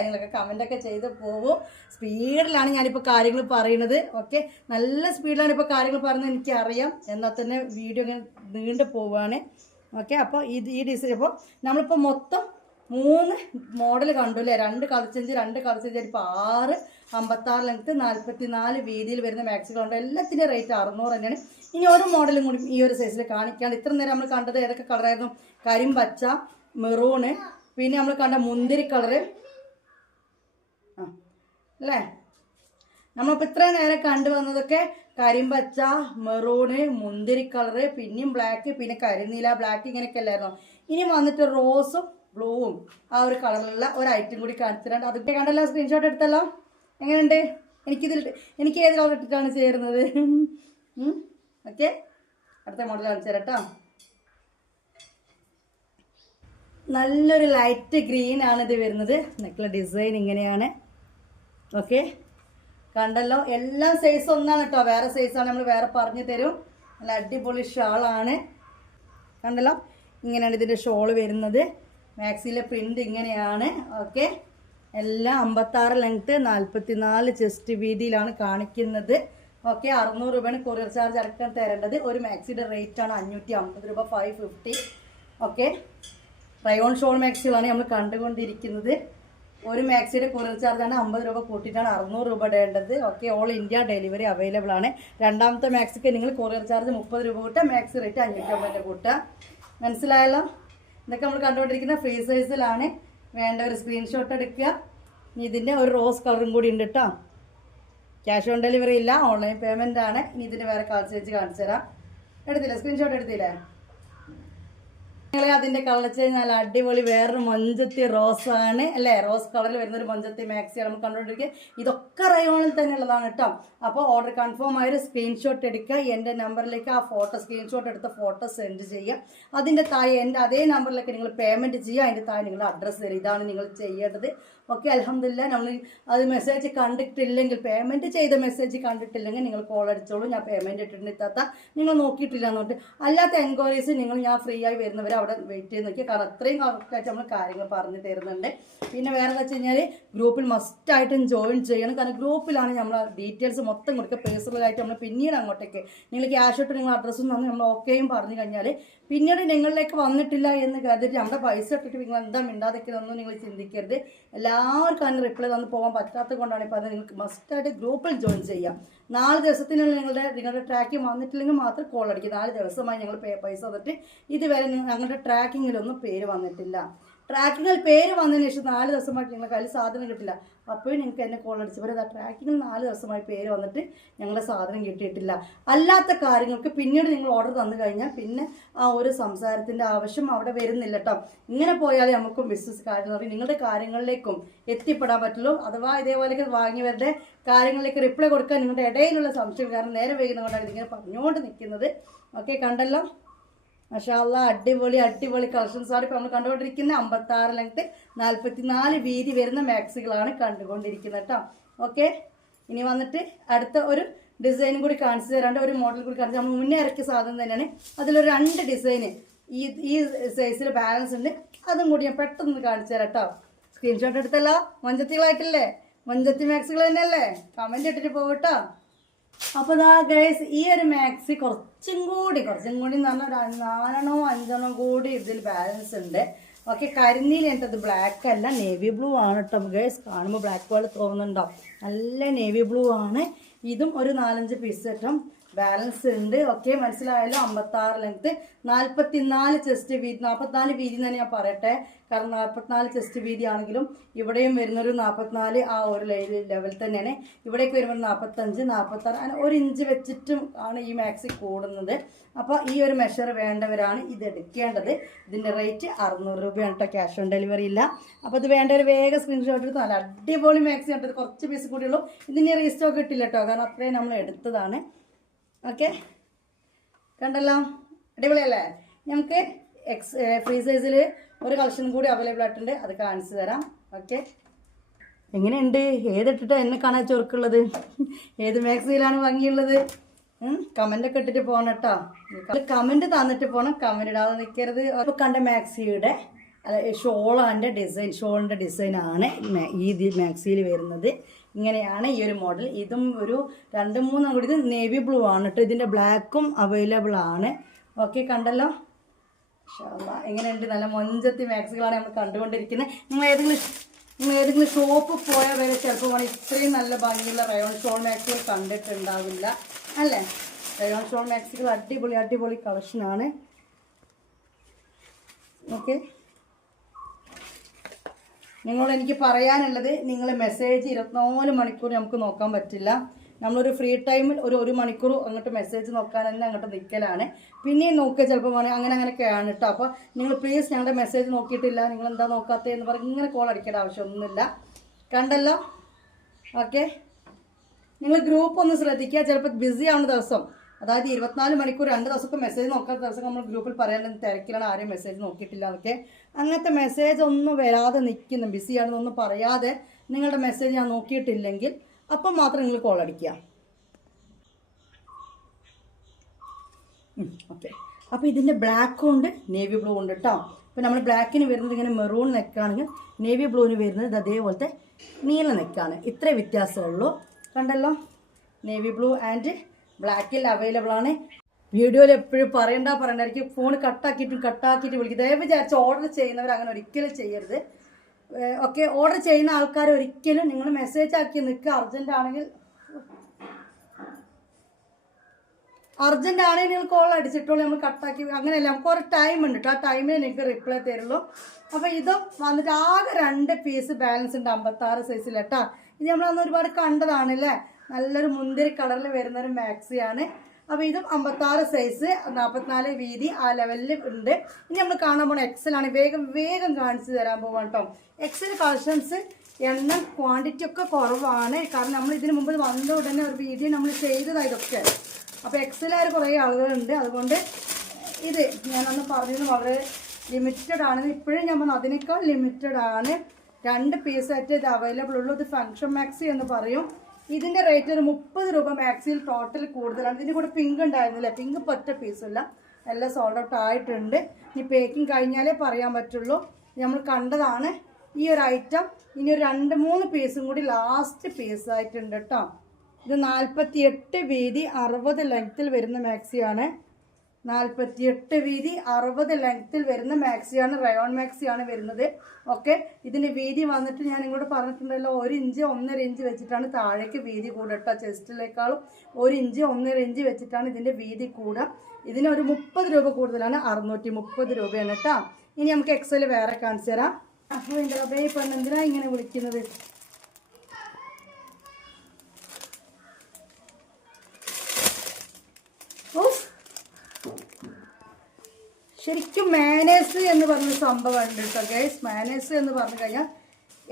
നിങ്ങളൊക്കെ കമൻ്റൊക്കെ ചെയ്ത് പോകും. സ്പീഡിലാണ് ഞാനിപ്പോൾ കാര്യങ്ങൾ പറയുന്നത്. ഓക്കെ, നല്ല സ്പീഡിലാണ് ഇപ്പോൾ കാര്യങ്ങൾ പറയുന്നത്, എനിക്കറിയാം. എന്നാൽ തന്നെ വീഡിയോ ഇങ്ങനെ നീണ്ടു പോവുകയാണ്. ഓക്കെ, അപ്പോൾ ഈ ഡിസൈൻ ഇപ്പോൾ നമ്മളിപ്പോൾ മൊത്തം 3 മോഡൽ കണ്ടു അല്ലേ? 2 കളർ ചേഞ്ച് ഇപ്പോൾ 6, 56 ലെങ്ത്ത് 44 വീതിയിൽ വരുന്ന മാക്സികളുണ്ട്. എല്ലാത്തിൻ്റെയും റേറ്റ് 600 തന്നെയാണ്. ഇനി ഒരു മോഡലും കൂടി ഈ ഒരു സൈസിൽ കാണിക്കാണ്ട്. ഇത്ര നേരം നമ്മൾ കണ്ടത് ഏതൊക്കെ കളറായിരുന്നു? കരിമ്പച്ച, മെറൂണ്, പിന്നെ നമ്മൾ കണ്ട മുന്തിരി കളറ് അല്ലേ? നമ്മളിപ്പോൾ ഇത്രയും നേരം കണ്ടുവന്നതൊക്കെ കരിമ്പച്ച, മെറൂണ്, മുന്തിരി കളറ്, പിന്നെയും ബ്ലാക്ക്, പിന്നെ കരിനീല ബ്ലാക്ക്, ഇങ്ങനെയൊക്കെ അല്ലായിരുന്നോ? ഇനി വന്നിട്ട് റോസും ബ്ലൂവും ആ ഒരു കളറിലുള്ള ഒരു ഐറ്റം കൂടി കാണിച്ചിട്ടുണ്ട്. അതൊക്കെ കണ്ടല്ലോ, സ്ക്രീൻഷോട്ട് എടുത്തല്ലോ. എങ്ങനെയുണ്ട്? എനിക്ക് ഏത് കളർ ഇട്ടിട്ടാണ് ചേരുന്നത്? ഓക്കെ, അടുത്ത മോഡൽ കാണിച്ചു തരാം കേട്ടോ. നല്ലൊരു ലൈറ്റ് ഗ്രീൻ ആണ് ഇത് വരുന്നത്. നെക്കിലെ ഡിസൈൻ ഇങ്ങനെയാണ്. ഓക്കെ, കണ്ടല്ലോ. എല്ലാ സൈസും ഒന്നാണ് കേട്ടോ, വേറെ സൈസാണ് നമ്മൾ വേറെ പറഞ്ഞു തരും. നല്ല അടിപൊളി ഷാളാണ്. കണ്ടല്ലോ, ഇങ്ങനെയാണ് ഇതിൻ്റെ ഷോൾ വരുന്നത്. മാക്സിയിലെ പ്രിൻ്റ് ഇങ്ങനെയാണ്. ഓക്കെ, എല്ലാം 56 ലെങ്ത്ത് 44 ചെസ്റ്റ് വീതിയിലാണ് കാണിക്കുന്നത്. ഓക്കെ, 600 രൂപയാണ് കൊറിയർ ചാർജ് അടക്കം തരേണ്ടത്. ഒരു മാക്സിയുടെ റേറ്റ് ആണ് 550 രൂപ, 550. ഓക്കെ, റയോൺ ഷോൾ മാക്സികളാണ് നമ്മൾ കണ്ടുകൊണ്ടിരിക്കുന്നത്. ഒരു മാക്സിയുടെ കൊറിയർ ചാർജാണ് 50 രൂപ കൂട്ടിയിട്ടാണ് 600 രൂപ ഇടേണ്ടത്. Okay, all India delivery available ആണ്. രണ്ടാമത്തെ മാക്സിക്ക് നിങ്ങൾ കൊറിയർ ചാർജ് 30 രൂപ കൂട്ടുക, മാക്സി റേറ്റ് 550 കൂട്ടുക. മനസ്സിലായല്ലോ? ഇതൊക്കെ നമ്മൾ കണ്ടുകൊണ്ടിരിക്കുന്ന ഫ്രീ സൈസിലാണ്. വേണ്ട ഒരു സ്ക്രീൻഷോട്ട് എടുക്കുക. ഇനി ഇതിൻ്റെ ഒരു റോസ് കളറും കൂടി ഉണ്ട് കേട്ടോ. ക്യാഷ് ഓൺ ഡെലിവറി ഇല്ല, ഓൺലൈൻ പേയ്മെൻ്റ് ആണ്. ഇനി ഇതിൻ്റെ വേറെ കളർ ചേഞ്ച് കാണിച്ചു തരാം. എടുത്തില്ലേ? സ്ക്രീൻഷോട്ട് എടുത്തില്ലേ? അതിൻ്റെ കളർ ചേഞ്ച് നല്ല അടിപൊളി വേറൊരു മൊഞ്ചത്തി റോസാണ് അല്ലേ? റോസ് കളറിൽ വരുന്നൊരു മൊഞ്ചത്തി മാക്സിയാണ് നമ്മൾ കണ്ടുകൊണ്ടിരിക്കുക. ഇതൊക്കെ റയോണിൽ തന്നെ ഉള്ളതാണ് കേട്ടോ. അപ്പോൾ ഓർഡർ കൺഫേം ആയൊരു സ്ക്രീൻഷോട്ട് എടുക്കുക. എൻ്റെ നമ്പറിലേക്ക് ആ സ്ക്രീൻഷോട്ട് എടുത്ത ഫോട്ടോ സെൻഡ് ചെയ്യുക. അതിൻ്റെ താഴെ എൻ്റെ അതേ നമ്പറിലേക്ക് നിങ്ങൾ പേയ്മെൻറ്റ് ചെയ്യുക. അതിൻ്റെ താഴെ നിങ്ങളുടെ അഡ്രസ്സ് തരും. ഇതാണ് നിങ്ങൾ ചെയ്യേണ്ടത്. ഓക്കെ, അൽഹംദുലില്ലാ. നമ്മൾ അത് മെസ്സേജ് കണ്ടിട്ടില്ലെങ്കിൽ, പേയ്മെൻറ്റ് ചെയ്ത മെസ്സേജ് കണ്ടിട്ടില്ലെങ്കിൽ നിങ്ങൾ കോൾ അടിച്ചോളൂ. ഞാൻ പേയ്മെൻറ്റ് ഇട്ടിട്ടുണ്ട് ഇത്താത്ത, നിങ്ങൾ നോക്കിയിട്ടില്ല എന്നോട്ട്. അല്ലാത്ത എൻക്വയറീസ് നിങ്ങൾ ഞാൻ ഫ്രീ ആയി വരുന്നവർ അവിടെ വെയിറ്റ് ചെയ്ത് നോക്കിയാൽ, കാരണം അത്രയും കറക്റ്റായിട്ട് നമ്മൾ കാര്യങ്ങൾ പറഞ്ഞു തരുന്നുണ്ട്. പിന്നെ വേറെ എന്താ വെച്ച് കഴിഞ്ഞാൽ ഗ്രൂപ്പിൽ മസ്റ്റായിട്ടും ജോയിൻ ചെയ്യണം. കാരണം ഗ്രൂപ്പിലാണ് നമ്മൾ ഡീറ്റെയിൽസ് മൊത്തം കൊടുക്കുക. പേഴ്സണലായിട്ട് നമ്മൾ പിന്നീട് അങ്ങോട്ടേക്ക് നിങ്ങൾ ക്യാഷ് ഇട്ട് നിങ്ങൾ അഡ്രസ്സും തന്ന് നമ്മൾ ഓക്കെയും പറഞ്ഞു കഴിഞ്ഞാൽ പിന്നീട് നിങ്ങളിലേക്ക് വന്നിട്ടില്ല എന്ന് കരുതിയിട്ട് നമ്മുടെ പൈസ ഇട്ടിട്ട് നിങ്ങൾ എന്താ മിണ്ടാതിരിക്കുന്നതൊന്നും നിങ്ങൾ ചിന്തിക്കരുത്. എല്ലാവർക്കും അതിന് റിപ്ലൈ തന്ന് പോകാൻ പറ്റാത്തത് കൊണ്ടാണ് ഇപ്പോൾ അത് നിങ്ങൾക്ക് മസ്റ്റായിട്ട് ഗ്രൂപ്പിൽ ജോയിൻ ചെയ്യാം. 4 ദിവസത്തിനുള്ളിൽ നിങ്ങളുടെ ട്രാക്കിംഗ് വന്നിട്ടില്ലെങ്കിൽ മാത്രം കോൾ അടിക്കുക. 4 ദിവസമായി ഞങ്ങൾ പൈസ തന്നിട്ട് ഇതുവരെ ഞങ്ങളുടെ ട്രാക്കിങ്ങിലൊന്നും പേര് വന്നിട്ടില്ല. ട്രാക്കിങ്ങിൽ പേര് വന്നതിന് ശേഷം 4 ദിവസമായിട്ട് ഞങ്ങളുടെ കയ്യിൽ സാധനം കിട്ടില്ല. അപ്പോഴും നിങ്ങൾക്ക് എന്നെ കോൾ അടിച്ചപ്പോൾ ആ ട്രാക്കിങ്ങിൽ 4 ദിവസമായി പേര് വന്നിട്ട് ഞങ്ങളുടെ സാധനം കിട്ടിയിട്ടില്ല. അല്ലാത്ത കാര്യങ്ങൾക്ക് പിന്നീട് നിങ്ങൾ ഓർഡർ തന്നു കഴിഞ്ഞാൽ പിന്നെ ആ ഒരു സംസാരത്തിൻ്റെ ആവശ്യം അവിടെ വരുന്നില്ല കേട്ടോ. ഇങ്ങനെ പോയാലേ നമുക്കും ബിസിനസ് കാര്യം എന്ന് പറയും നിങ്ങളുടെ കാര്യങ്ങളിലേക്കും എത്തിപ്പെടാൻ പറ്റുള്ളൂ. അഥവാ ഇതേപോലെ വാങ്ങിയവരുടെ കാര്യങ്ങളിലേക്ക് റിപ്ലൈ കൊടുക്കാൻ നിങ്ങളുടെ ഇടയിലുള്ള സംശയം കാരണം നേരെ വൈകുന്നതുകൊണ്ടാണ് ഇതിങ്ങനെ പറഞ്ഞുകൊണ്ട് നിൽക്കുന്നത്. ഓക്കെ, കണ്ടല്ലോ. മാഷാ അല്ലാഹ്, അടിപൊളി കളക്ഷൻസാണ് ഇപ്പോൾ നമ്മൾ കണ്ടുകൊണ്ടിരിക്കുന്നത്. 56 ലെങ്ത് 44 വീതി വരുന്ന മാക്സികളാണ് കണ്ടുകൊണ്ടിരിക്കുന്നത് കേട്ടോ. ഓക്കെ, ഇനി വന്നിട്ട് അടുത്ത ഒരു ഡിസൈനും കൂടി കാണിച്ചു തരാണ്ട് ഒരു മോഡൽ കൂടി കാണിച്ചു. നമ്മൾ മുന്നേ ഇറക്കിയ സാധനം തന്നെയാണ്. അതിലൊരു 2 ഡിസൈന് ഈ സൈസിൽ ബാലൻസ് ഉണ്ട്. അതും കൂടി ഞാൻ പെട്ടെന്ന് കാണിച്ചു തരാം കേട്ടോ. സ്ക്രീൻഷോട്ട് എടുത്തല്ലോ. മൊഞ്ചത്തികളായിട്ടില്ലേ? മൊഞ്ചത്തി മാക്സികൾ തന്നെയല്ലേ? കമൻറ്റ് ഇട്ടിട്ട് പോകട്ടോ. അപ്പോൾ ഇതാ ഗൈസ്, ഈ ഒരു മാക്സി കുറച്ചും കൂടി എന്ന് പറഞ്ഞാൽ 4 5 കൂടി ഇതിൽ ബാലൻസ് ഉണ്ട്. ഓക്കെ, കരിനീല എനിക്കത് ബ്ലാക്ക് അല്ല, നേവി ബ്ലൂ ആണ് കേട്ടോ ഗൈസ്. കാണുമ്പോൾ ബ്ലാക്ക് പോലെ തോന്നുന്നുണ്ടോ? നല്ല നേവി ബ്ലൂ ആണ്. ഇതും ഒരു 4-5 പീസ് കിട്ടും ബാലൻസ് ഉണ്ട്. ഓക്കെ, മനസ്സിലായല്ലോ. 56 ലെങ്ത് 44 ചെസ്റ്റ് വീതി, 44 വീതി തന്നെ ഞാൻ പറയട്ടെ. കാരണം 44 ചെസ്റ്റ് വീതി ആണെങ്കിലും ഇവിടെയും വരുന്നൊരു 44 ആ ഒരു ലെവൽ തന്നെയാണ്. ഇവിടേക്ക് വരുമ്പോൾ 45 46 അങ്ങനെ 1 ഇഞ്ച് വെച്ചിട്ടും ആണ് ഈ മാക്സി കൂടുന്നത്. അപ്പോൾ ഈ ഒരു മെഷർ വേണ്ടവരാണ് ഇത് എടുക്കേണ്ടത്. ഇതിൻ്റെ റേറ്റ് 600 രൂപയാണ് കേട്ടോ. ക്യാഷ് ഓൺ ഡെലിവറി ഇല്ല. അപ്പോൾ ഇത് വേണ്ടവർ വേഗം സ്ക്രീൻഷോട്ട് എടുത്ത് നല്ല അടിപൊളി മാക്സി കണ്ടത്. കുറച്ച് പീസ് കൂടിയുള്ളൂ. ഇതിന് റീസ്റ്റോക്ക് കിട്ടില്ല കേട്ടോ, കാരണം അത്രയും നമ്മൾ എടുത്തതാണ്. ഓക്കെ, കണ്ടല്ലോ, അടിപൊളിയല്ലേ? നമുക്ക് ഫ്രീ സൈസിൽ ഒരു കളക്ഷൻ കൂടി അവൈലബിൾ ആയിട്ടുണ്ട്, അത് കാണിച്ചു തരാം. ഓക്കെ, എങ്ങനെയുണ്ട്? ഏതിട്ടിട്ടാണ് എന്നെ കാണാൻ ചൊറുക്കുള്ളത്? ഏത് മാക്സിയിലാണ് ഭംഗിയുള്ളത്? കമൻ്റൊക്കെ ഇട്ടിട്ട് പോകണം കേട്ടോ. കമൻറ്റ് തന്നിട്ട് പോകണം, കമൻറ്റ് ഇടാതെ നിൽക്കരുത്. അപ്പോൾ കണ്ട മാക്സിയുടെ ഷോളിൻ്റെ ഡിസൈനാണ് ഈ മാക്സിയിൽ വരുന്നത്. ഇങ്ങനെയാണ് ഈ ഒരു മോഡൽ. ഇതും ഒരു 2-3 കൂടി. ഇത് നേവി ബ്ലൂ ആണ് കേട്ടോ. ഇതിൻ്റെ ബ്ലാക്കും അവൈലബിൾ ആണ്. ഓക്കെ, കണ്ടല്ലോ. എങ്ങനെയുണ്ട്? നല്ല മൊഞ്ചത്തി മാക്സികളാണ് നമ്മൾ കണ്ടുകൊണ്ടിരിക്കുന്നത്. നിങ്ങൾ ഏതെങ്കിലും ഷോപ്പ് പോയാൽ വരെ ചിലപ്പോൾ ഇത്രയും നല്ല ഭംഗിയുള്ള റയോൺ ഷോൾ മാക്സികൾ കണ്ടിട്ടുണ്ടാവില്ല അല്ലേ? റയോൺ ഷോൾ മാക്സികൾ അടിപൊളി കളക്ഷനാണ്. ഓക്കെ, നിങ്ങളോട് എനിക്ക് പറയാനുള്ളത്, നിങ്ങൾ മെസ്സേജ് 24 മണിക്കൂർ നമുക്ക് നോക്കാൻ പറ്റില്ല. നമ്മളൊരു ഫ്രീ ടൈമിൽ ഒരു മണിക്കൂർ അങ്ങോട്ട് മെസ്സേജ് നോക്കാൻ തന്നെ അങ്ങോട്ട് നിൽക്കലാണ്. പിന്നെയും നോക്കുക ചിലപ്പോൾ അങ്ങനെയൊക്കെയാണ് കേട്ടോ. അപ്പോൾ നിങ്ങൾ പ്ലീസ് ഞങ്ങളുടെ മെസ്സേജ് നോക്കിയിട്ടില്ല, നിങ്ങൾ എന്താ നോക്കാത്തത് എന്ന് പറഞ്ഞ് ഇങ്ങനെ കോൾ അടിക്കേണ്ട ആവശ്യമൊന്നുമില്ല. കണ്ടല്ലോ? ഓക്കെ, നിങ്ങൾ ഗ്രൂപ്പ് ഒന്ന് ശ്രദ്ധിക്കുക. ചിലപ്പോൾ ബിസി ആവുന്ന ദിവസം, അതായത് 24 മണിക്കൂർ 2 ദിവസമൊക്കെ മെസ്സേജ് നോക്കാത്ത ദിവസം നമ്മൾ ഗ്രൂപ്പിൽ പറയാനുള്ളത് തിരക്കിലാണ്, ആരെയും മെസ്സേജ് നോക്കിയിട്ടില്ല എന്നൊക്കെ. അങ്ങനത്തെ മെസ്സേജ് ഒന്നും വരാതെ നിൽക്കുന്നു, ബിസിയാണെന്നൊന്നും പറയാതെ നിങ്ങളുടെ മെസ്സേജ് ഞാൻ നോക്കിയിട്ടില്ലെങ്കിൽ അപ്പം മാത്രം നിങ്ങൾ കോൾ അടിക്കുക. ഓക്കെ, അപ്പോൾ ഇതിൻ്റെ ബ്ലാക്കും ഉണ്ട്, നേവി ബ്ലൂ ഉണ്ട് കേട്ടോ. അപ്പോൾ നമ്മൾ ബ്ലാക്കിന് വരുന്നത് ഇങ്ങനെ മെറൂൺ നെക്കാണെങ്കിൽ നേവി ബ്ലൂവിന് വരുന്നത് അതേപോലത്തെ നീല നെക്കാണ്. ഇത്രേ വ്യത്യാസമുള്ളൂ. കണ്ടല്ലോ? നേവി ബ്ലൂ ആൻഡ് ബ്ലാക്കിൽ അവൈലബിൾ ആണ്. വീഡിയോയിൽ എപ്പോഴും പറയണ്ടായിരിക്കും. ഫോൺ കട്ടാക്കിയിട്ട് വിളിക്കും. ദയവ് വിചാരിച്ച് ഓർഡർ ചെയ്യുന്നവർ അങ്ങനെ ഒരിക്കലും ചെയ്യരുത്. ഓക്കെ, ഓർഡർ ചെയ്യുന്ന ആൾക്കാർ ഒരിക്കലും നിങ്ങൾ മെസ്സേജ് ആക്കി നിൽക്കുക. അർജൻറ്റ് ആണെങ്കിൽ നിങ്ങൾ കോൾ അടിച്ചിട്ടുള്ളൂ, നമ്മൾ കട്ടാക്കി അങ്ങനെയല്ല. നമുക്ക് ഒരു ടൈം ഉണ്ട് കേട്ടോ. ആ ടൈമിൽ നിങ്ങൾക്ക് റിപ്ലൈ തരുള്ളൂ. അപ്പോൾ ഇതും വന്നിട്ട് ആകെ 2 പീസ് ബാലൻസ് ഉണ്ട് 56 സൈസിൽ കേട്ടോ. ഇത് നമ്മളന്ന് ഒരുപാട് കണ്ടതാണല്ലേ. നല്ലൊരു മുന്തിരി കളറിൽ വരുന്നൊരു മാക്സിയാണ്. അപ്പോൾ ഇതും 56 സൈസ് 44 വീതി ആ ലെവലിൽ ഉണ്ട്. ഇനി നമ്മൾ കാണാൻ പോകുന്ന എക്സലാണ്. വേഗം കാണിച്ചു തരാൻ പോകാം കേട്ടോ. എക്സൽ കളക്ഷൻസ് എണ്ണം ക്വാണ്ടിറ്റി ഒക്കെ കുറവാണ്. കാരണം നമ്മൾ ഇതിന് മുമ്പ് വന്ന ഉടനെ ഒരു വീഡിയോ നമ്മൾ ചെയ്തതാണ് ഇതൊക്കെ. അപ്പോൾ എക്സലായ കുറേ ആളുകളുണ്ട്. അതുകൊണ്ട് ഇത് ഞാനന്ന് പറഞ്ഞത് വളരെ ലിമിറ്റഡ് ആണ്. ഇപ്പോഴും ഞാൻ പറഞ്ഞു അതിനേക്കാൾ ലിമിറ്റഡ് ആണ്. 2 പീസായിട്ട് ഇത് അവൈലബിൾ ഉള്ളൂ. ഇത് ഫങ്ഷൻ മാക്സി എന്ന് പറയും. ഇതിൻ്റെ റേറ്റ് ഒരു 30 രൂപ മാക്സിയിൽ ടോട്ടൽ കൂടുതലാണ്. ഇതിൻ്റെ കൂടെ പിങ്ക് ഉണ്ടായിരുന്നില്ല. പിങ്ക് ഒറ്റ പീസില്ല, എല്ലാം സോൾഡ് ഔട്ട് ആയിട്ടുണ്ട്. ഇനി പേക്കിങ് കഴിഞ്ഞാലേ പറയാൻ പറ്റുള്ളൂ. നമ്മൾ കണ്ടതാണ് ഈ ഒരു ഐറ്റം. ഇനി ഒരു 2-3 പീസും കൂടി ലാസ്റ്റ് പീസായിട്ടുണ്ട് കേട്ടോ. ഇത് 48 വീതി 60 ലെങ്ത്തിൽ വരുന്ന മാക്സിയാണ്. 48 വീതി 60 ലെങ്ത്തിൽ വരുന്ന മാക്സിയാണ്. റയോൺ മാക്സിയാണ് വരുന്നത്. ഓക്കെ, ഇതിൻ്റെ വീതി വന്നിട്ട് ഞാൻ നിങ്ങളോട് പറഞ്ഞിട്ടുണ്ടല്ലോ 1 ഇഞ്ച് 1.5 ഇഞ്ച് വെച്ചിട്ടാണ് താഴേക്ക് വീതി കൂടട്ടോ. ചെസ്റ്റിലേക്കാളും 1 ഇഞ്ച് 1.5 ഇഞ്ച് വെച്ചിട്ടാണ് ഇതിൻ്റെ വീതി കൂടുക. ഇതിന് ഒരു 30 രൂപ കൂടുതലാണ്, 630 രൂപയാണ് കേട്ടോ. ഇനി നമുക്ക് എക്സൽ വേറെ കാണിച്ചു തരാം. അപ്പോൾ എൻ്റെ അബേ പെണ്ണെന്തിനാ ഇങ്ങനെ വിളിക്കുന്നത്? ശരിക്കും മാനേഴ്സ് എന്ന് പറഞ്ഞ സംഭവം ഉണ്ട് കേട്ടോ ഗൈസ്. മാനേഴ്സ് എന്ന് പറഞ്ഞു കഴിഞ്ഞാൽ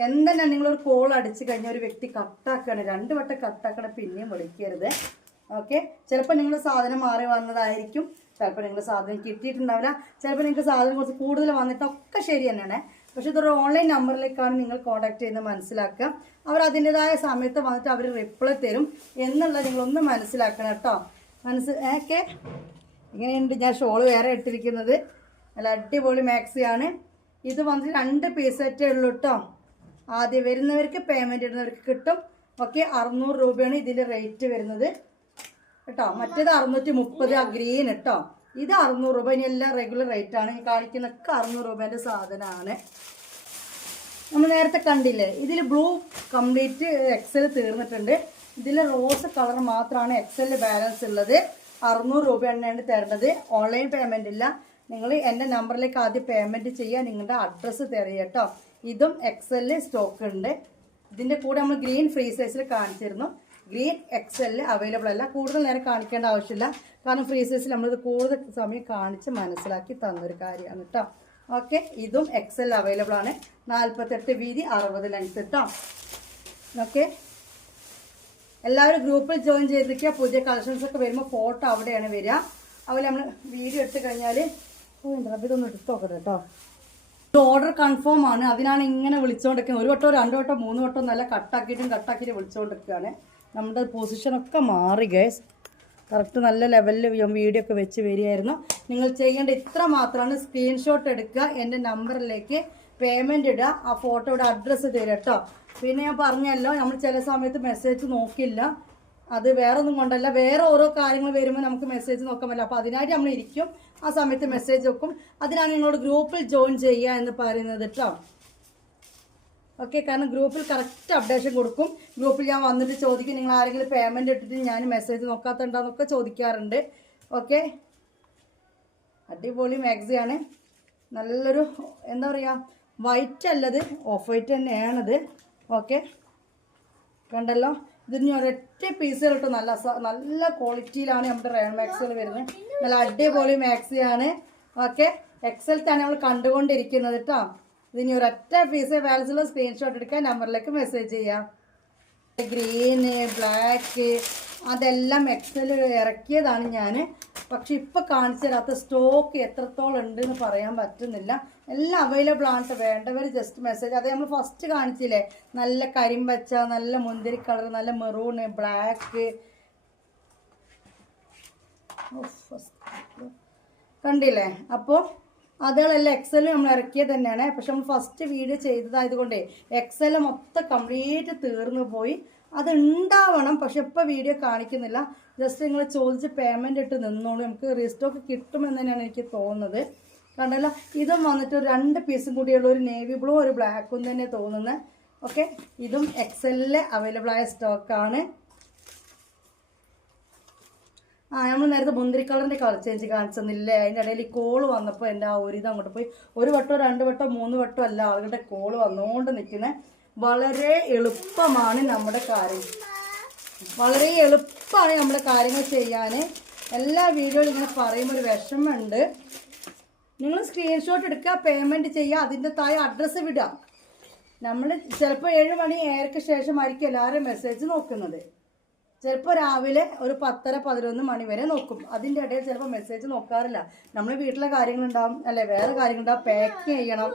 എന്തെല്ലാം നിങ്ങളൊരു കോൾ അടിച്ചു കഴിഞ്ഞാൽ ഒരു വ്യക്തി കട്ടാക്കണം, 2 വട്ടം കട്ടാക്കണം, പിന്നെയും വിളിക്കരുത്. ഓക്കെ, ചിലപ്പോൾ നിങ്ങളുടെ സാധനം മാറി വന്നതായിരിക്കും, ചിലപ്പോൾ നിങ്ങളുടെ സാധനം കിട്ടിയിട്ടുണ്ടാവില്ല, ചിലപ്പോൾ നിങ്ങൾക്ക് സാധനം കുറച്ച് കൂടുതൽ വന്നിട്ടൊക്കെ ശരി തന്നെയാണ്. പക്ഷെ ഇതൊരു ഓൺലൈൻ നമ്പറിലേക്കാണ് നിങ്ങൾ കോൺടാക്ട് ചെയ്യുന്നത് മനസ്സിലാക്കുക. അവർ അതിൻ്റെതായ സമയത്ത് വന്നിട്ട് അവർ റിപ്ലൈ തരും എന്നുള്ളത് നിങ്ങളൊന്ന് മനസ്സിലാക്കണം കേട്ടോ. ഓക്കെ, ഇങ്ങനെയുണ്ട്. ഞാൻ ഷോള് വേറെ ഇട്ടിരിക്കുന്നത് നല്ല അടിപൊളി മാക്സിയാണ്. ഇത് വന്നിട്ട് 2 പീസ് സെറ്റേ ഉള്ളൂ കേട്ടോ. ആദ്യം വരുന്നവർക്ക് പേയ്മെൻറ്റ് ഇടുന്നവർക്ക് കിട്ടും. ഓക്കെ, 600 രൂപയാണ് ഇതിൻ്റെ റേറ്റ് വരുന്നത് കേട്ടോ. മറ്റേത് 630 ആ ഗ്രീൻ കേട്ടോ. ഇത് 600 രൂപ. ഇനി എല്ലാം റെഗുലർ റേറ്റ് ആണ്. ഈ കാണിക്കുന്നൊക്കെ 600 രൂപേൻ്റെ സാധനമാണ്. നമ്മൾ നേരത്തെ കണ്ടില്ലേ, ഇതിൽ ബ്ലൂ കംപ്ലീറ്റ് എക്സൽ തീർന്നിട്ടുണ്ട്. ഇതിൽ റോസ് കളർ മാത്രമാണ് എക്സൽ ബാലൻസ് ഉള്ളത്. 600 രൂപയാണ് തരുന്നത്. ഓൺലൈൻ പേയ്മെൻ്റ് ഇല്ല. നിങ്ങൾ എൻ്റെ നമ്പറിലേക്ക് ആദ്യം പേയ്മെൻറ്റ് ചെയ്യുക, നിങ്ങളുടെ അഡ്രസ്സ് തരിക കേട്ടോ. ഇതും എക്സലിൽ സ്റ്റോക്ക് ഉണ്ട്. ഇതിൻ്റെ കൂടെ നമ്മൾ ഗ്രീൻ ഫ്രീ സൈസിൽ കാണിച്ചിരുന്നു. ഗ്രീൻ എക്സലിൽ അവൈലബിൾ അല്ല. കൂടുതൽ നേരം കാണിക്കേണ്ട ആവശ്യമില്ല, കാരണം ഫ്രീ സൈസിൽ നമ്മളിത് കൂടുതൽ സമയം കാണിച്ച് മനസ്സിലാക്കി തന്നൊരു കാര്യമാണ് കേട്ടോ. ഓക്കെ, ഇതും എക്സൽ അവൈലബിൾ ആണ്. 48 വീതി, 60 ലെങ്ത് കേട്ടോ. ഓക്കെ, എല്ലാവരും ഗ്രൂപ്പിൽ ജോയിൻ ചെയ്തിരിക്കുക. പുതിയ കളക്ഷൻസ് ഒക്കെ വരുമ്പോൾ ഫോട്ടോ അവിടെയാണ് വരിക. അതുപോലെ നമ്മൾ വീഡിയോ എടുത്തു കഴിഞ്ഞാൽ ഇതൊന്നും എടുത്ത് നോക്കട്ടെ കേട്ടോ. ഓർഡർ കൺഫേം ആണ്, അതിനാണ് ഇങ്ങനെ വിളിച്ചുകൊണ്ടിരിക്കുന്നത്. 1 വട്ടം 2 വട്ടം 3 വട്ടം നല്ല കട്ടാക്കിയിട്ട് വിളിച്ചുകൊണ്ടിരിക്കുകയാണ്. നമ്മുടെ പൊസിഷനൊക്കെ മാറി ഗൈസ്. കറക്റ്റ് നല്ല ലെവലിൽ വീഡിയോ ഒക്കെ വെച്ച് വരികയായിരുന്നു. നിങ്ങൾ ചെയ്യേണ്ട ഇത്ര മാത്രമാണ്, സ്ക്രീൻഷോട്ട് എടുക്കുക, എൻ്റെ നമ്പറിലേക്ക് പേയ്മെൻറ്റ് ഇടുക, ആ ഫോട്ടോയുടെ അഡ്രസ്സ് തരിക കേട്ടോ. പിന്നെ ഞാൻ പറഞ്ഞല്ലോ, നമ്മൾ ചില സമയത്ത് മെസ്സേജ് നോക്കില്ല. അത് വേറെ ഒന്നും കൊണ്ടല്ല, വേറെ ഓരോ കാര്യങ്ങൾ വരുമ്പോൾ നമുക്ക് മെസ്സേജ് നോക്കാൻ പറ്റില്ല. അപ്പോൾ അതിനായിട്ട് നമ്മൾ ഇരിക്കും, ആ സമയത്ത് മെസ്സേജ് വെക്കും. അതിനാണ് നിങ്ങളോട് ഗ്രൂപ്പിൽ ജോയിൻ ചെയ്യുക എന്ന് പറയുന്നത് കേട്ടോ. ഓക്കെ, കാരണം ഗ്രൂപ്പിൽ കറക്റ്റ് അപ്ഡേഷൻ കൊടുക്കും. ഗ്രൂപ്പിൽ ഞാൻ വന്നിട്ട് ചോദിക്കും, നിങ്ങൾ ആരെങ്കിലും പേയ്മെൻറ്റ് ഇട്ടിട്ട് ഞാൻ മെസ്സേജ് നോക്കാത്തുണ്ടോയെന്നൊക്കെ ചോദിക്കാറുണ്ട്. ഓക്കെ, അടിപൊളി മാക്സിയാണ്. നല്ലൊരു എന്താ പറയുക, വൈറ്റ് അല്ലത്, ഓഫ് വൈറ്റ് തന്നെയാണത്. ഓക്കെ, കണ്ടല്ലോ. ഇതിന് ഒരൊറ്റ പീസുകൾ കേട്ടോ. നല്ല ക്വാളിറ്റിയിലാണ് നമ്മുടെ റയോൺ മാക്സികൾ വരുന്നത്. നല്ല അടിപൊളി മാക്സിയാണ്. ഓക്കെ, എക്സൽ തന്നെ നമ്മൾ കണ്ടുകൊണ്ടിരിക്കുന്നത് കേട്ടോ. ഇതിന് ഒരൊറ്റ പീസ് ബാലൻസുള്ള സ്ക്രീൻഷോട്ട് എടുക്കാൻ നമ്പറിലേക്ക് മെസ്സേജ് ചെയ്യാം. ഗ്രീന്, ബ്ലാക്ക് അതെല്ലാം എക്സൽ ഇറക്കിയതാണ് ഞാൻ. പക്ഷെ ഇപ്പോൾ കാണിച്ചു തരാത്ത സ്റ്റോക്ക് എത്രത്തോളം ഉണ്ടെന്ന് പറയാൻ പറ്റുന്നില്ല. എല്ലാം അവൈലബിൾ ആണ്. വേണ്ടവർ ജസ്റ്റ് മെസ്സേജ്. അത് നമ്മൾ ഫസ്റ്റ് കാണിച്ചില്ലേ, നല്ല കരിമ്പച്ച, നല്ല മുന്തിരി കളർ, നല്ല മെറൂണ്, ബ്ലാക്ക്, കണ്ടില്ലേ. അപ്പോൾ അതുകളെല്ലാം എക്സൽ നമ്മൾ ഇറക്കിയത് തന്നെയാണ്. പക്ഷെ നമ്മൾ ഫസ്റ്റ് വീഡിയോ ചെയ്തതായതുകൊണ്ട് എക്സൽ മൊത്തം കംപ്ലീറ്റ് തീർന്നു പോയി. അത് ഉണ്ടാവണം, പക്ഷെ ഇപ്പോൾ വീഡിയോ കാണിക്കുന്നില്ല. ജസ്റ്റ് നിങ്ങൾ ചോദിച്ച് പേയ്മെൻറ്റ് ഇട്ട് നിന്നോളൂ, നമുക്ക് റീസ്റ്റോക്ക് കിട്ടുമെന്ന് തന്നെയാണ് എനിക്ക് തോന്നുന്നത്. കണ്ടല്ലോ, ഇതും വന്നിട്ട് 2 പീസും കൂടിയുള്ള ഒരു നേവി ബ്ലൂ, ഒരു ബ്ലാക്കും തന്നെ തോന്നുന്നത്. ഓക്കെ, ഇതും എക്സലിലെ അവൈലബിൾ ആയ സ്റ്റോക്കാണ്. നമ്മൾ നേരത്തെ മുന്തിരി കളറിൻ്റെ കളർ ചേഞ്ച് കാണിച്ചെന്നില്ലേ, അതിൻ്റെ ഇടയിൽ ഈ കോള് വന്നപ്പോൾ എൻ്റെ ആ ഒരു ഇത് അങ്ങോട്ട് പോയി. 1 വട്ടം 2 വട്ടം 3 വട്ടം അല്ല, ആളുകളുടെ കോള് വന്നുകൊണ്ട് നിൽക്കുന്നത്. വളരെ എളുപ്പമാണ് നമ്മുടെ കാര്യം, വളരെ എളുപ്പമാണ് നമ്മുടെ കാര്യങ്ങൾ ചെയ്യാൻ. എല്ലാ വീഡിയോയിലും ഇങ്ങനെ പറയുമ്പോൾ ഒരു വിഷമമുണ്ട്. നിങ്ങൾ സ്ക്രീൻഷോട്ട് എടുക്കുക, പേയ്മെൻറ്റ് ചെയ്യുക, അതിൻ്റെ താഴെ അഡ്രസ്സ് വിടുക. നമ്മൾ ചിലപ്പോൾ 7 മണി 7ക്ക് ശേഷമായിരിക്കും എല്ലാവരും മെസ്സേജ് നോക്കുന്നത്. ചിലപ്പോൾ രാവിലെ ഒരു 10:30 11 മണി വരെ നോക്കും. അതിൻ്റെ ഇടയിൽ ചിലപ്പോൾ മെസ്സേജ് നോക്കാറില്ല. നമ്മൾ വീട്ടിലെ കാര്യങ്ങളുണ്ടാവും, അല്ലെ വേറെ കാര്യങ്ങളുണ്ടാവും, പാക്ക് ചെയ്യണം,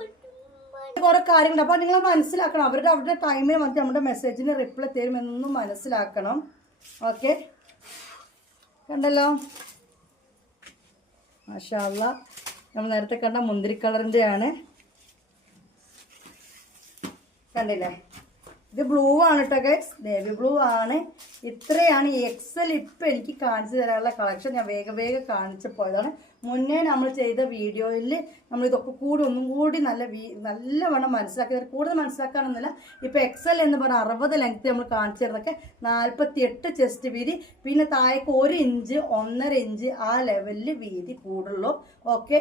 കുറേ കാര്യങ്ങളുണ്ട്. അപ്പോൾ നിങ്ങൾ മനസ്സിലാക്കണം, അവരുടെ ടൈമിൽ വന്നിട്ട് നമ്മുടെ മെസ്സേജിന് റിപ്ലൈ തരുമെന്നൊന്നും മനസ്സിലാക്കണം. ഓക്കെ, കണ്ടല്ലോ. മാഷാ അല്ലാഹ്, നമ്മൾ നേരത്തെ കണ്ട മുന്തിരി കളറിൻ്റെ ആണ്. കണ്ടില്ലേ, ഇത് ബ്ലൂ ആണ് കേട്ടോ ഗൈസ്, നേവി ബ്ലൂ ആണ്. ഇത്രയാണ് ഈ എക്സൽ ഇപ്പം എനിക്ക് കാണിച്ചു തരാനുള്ള കളക്ഷൻ. ഞാൻ വേഗം കാണിച്ചു പോയതാണ്. മുന്നേ നമ്മൾ ചെയ്ത വീഡിയോയിൽ നമ്മൾ ഇതൊക്കെ കൂടി ഒന്നും കൂടി നല്ലവണ്ണം മനസ്സിലാക്കി കൂടുതൽ മനസ്സിലാക്കാനൊന്നുമില്ല. ഇപ്പോൾ എക്സൽ എന്ന് പറഞ്ഞാൽ 60 ലെങ്ത് നമ്മൾ കാണിച്ചു തരുന്നതൊക്കെ 48 ചെസ്റ്റ് വീതി, പിന്നെ താഴേക്ക് 1 ഇഞ്ച് 1.5 ഇഞ്ച് ആ ലെവലിൽ വീതി കൂടുള്ളൂ. ഓക്കെ,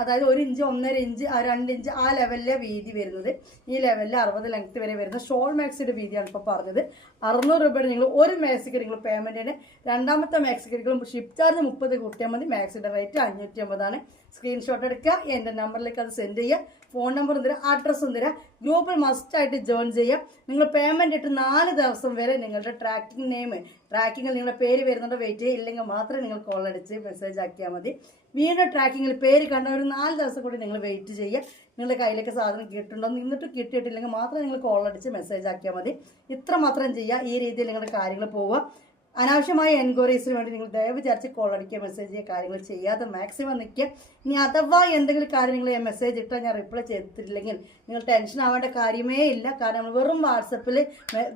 അതായത് 1 ഇഞ്ച് 1.5 ഇഞ്ച് 2 ഇഞ്ച് ആ ലെവലിലെ വീതി വരുന്നത്. ഈ ലെവലിൽ 60 ലെങ്ത് വരെ വരുന്ന ഷോൾ മാക്സിയുടെ വീതിയാണ് ഇപ്പോൾ പറഞ്ഞത്. 600 രൂപയുടെ നിങ്ങൾ ഒരു മാക്സിക്ക് നിങ്ങൾ പേയ്മെൻറ്റിന്, രണ്ടാമത്തെ മാക്സിക്കും ഷിപ്പ് ചാർജ് 30 കൂട്ടിയാൽ മതി. മാക്സിയുടെ റേറ്റ് 550 സ്ക്രീൻഷോട്ട് എടുക്കുക, എൻ്റെ നമ്പറിലേക്ക് അത് സെൻഡ് ചെയ്യുക. ഫോൺ നമ്പറും തരാം, അഡ്രസ്സും തരാം. ഗ്രൂപ്പിൽ മസ്റ്റായിട്ട് ജോയിൻ ചെയ്യുക. നിങ്ങൾ പേയ്മെൻറ്റ് ഇട്ട് 4 ദിവസം വരെ നിങ്ങളുടെ ട്രാക്കിങ്ങിൽ നിങ്ങളുടെ പേര് വരുന്നുണ്ട് വെയിറ്റ് ചെയ്യുക. ഇല്ലെങ്കിൽ മാത്രമേ നിങ്ങൾ കോൾ അടിച്ച് മെസ്സേജ് ആക്കിയാൽ മതി. വീണ്ടും ട്രാക്കിങ്ങിൽ പേര് കണ്ട ഒരു 4 ദിവസം കൂടി നിങ്ങൾ വെയിറ്റ് ചെയ്യുക. നിങ്ങളുടെ കയ്യിലേക്ക് സാധനം കിട്ടുന്നുണ്ടോ, നിന്നിട്ട് കിട്ടിയിട്ടില്ലെങ്കിൽ മാത്രം നിങ്ങൾ കോൾ അടിച്ച് മെസ്സേജ് ആക്കിയാൽ മതി. ഇത്ര മാത്രം ചെയ്യുക. ഈ രീതിയിൽ നിങ്ങളുടെ കാര്യങ്ങൾ പോവുക. അനാവശ്യമായ എൻക്വയറീസിന് വേണ്ടി നിങ്ങൾ ദയവ് വിചാരിച്ച് കോൾ അടിക്കുക, മെസ്സേജ് ചെയ്യുക, കാര്യങ്ങൾ ചെയ്യാതെ മാക്സിമം നിൽക്കുക. ഇനി അഥവാ എന്തെങ്കിലും കാര്യം നിങ്ങൾ മെസ്സേജ് ഇട്ടാൽ ഞാൻ റിപ്ലൈ ചെയ്തിട്ടില്ലെങ്കിൽ നിങ്ങൾ ടെൻഷൻ ആവേണ്ട കാര്യമേ ഇല്ല. കാരണം നമ്മൾ വെറും വാട്സപ്പിൽ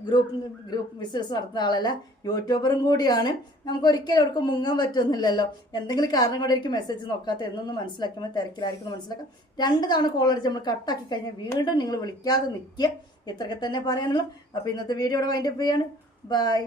ഗ്രൂപ്പ് ബിസിനസ് നടത്തുന്ന ആളല്ല, യൂട്യൂബറും കൂടിയാണ്. നമുക്ക് ഒരിക്കലും അവർക്ക് മുങ്ങാൻ പറ്റുന്നില്ലല്ലോ. എന്തെങ്കിലും കാരണം കൊണ്ടായിരിക്കും മെസ്സേജ് നോക്കാത്ത എന്നൊന്ന് മനസ്സിലാക്കുമ്പോൾ തിരക്കിലായിരിക്കും മനസ്സിലാക്കാം. 2 തവണ കോൾ അടിച്ച് നമ്മൾ കട്ടാക്കി കഴിഞ്ഞാൽ വീണ്ടും നിങ്ങൾ വിളിക്കാതെ നിൽക്കുക. ഇത്രയൊക്കെ തന്നെ പറയാനുള്ളൂ. അപ്പോൾ ഇന്നത്തെ വീഡിയോ ഇവിടെ വൈൻഡപ്പ് ചെയ്യാണ്. ബൈ.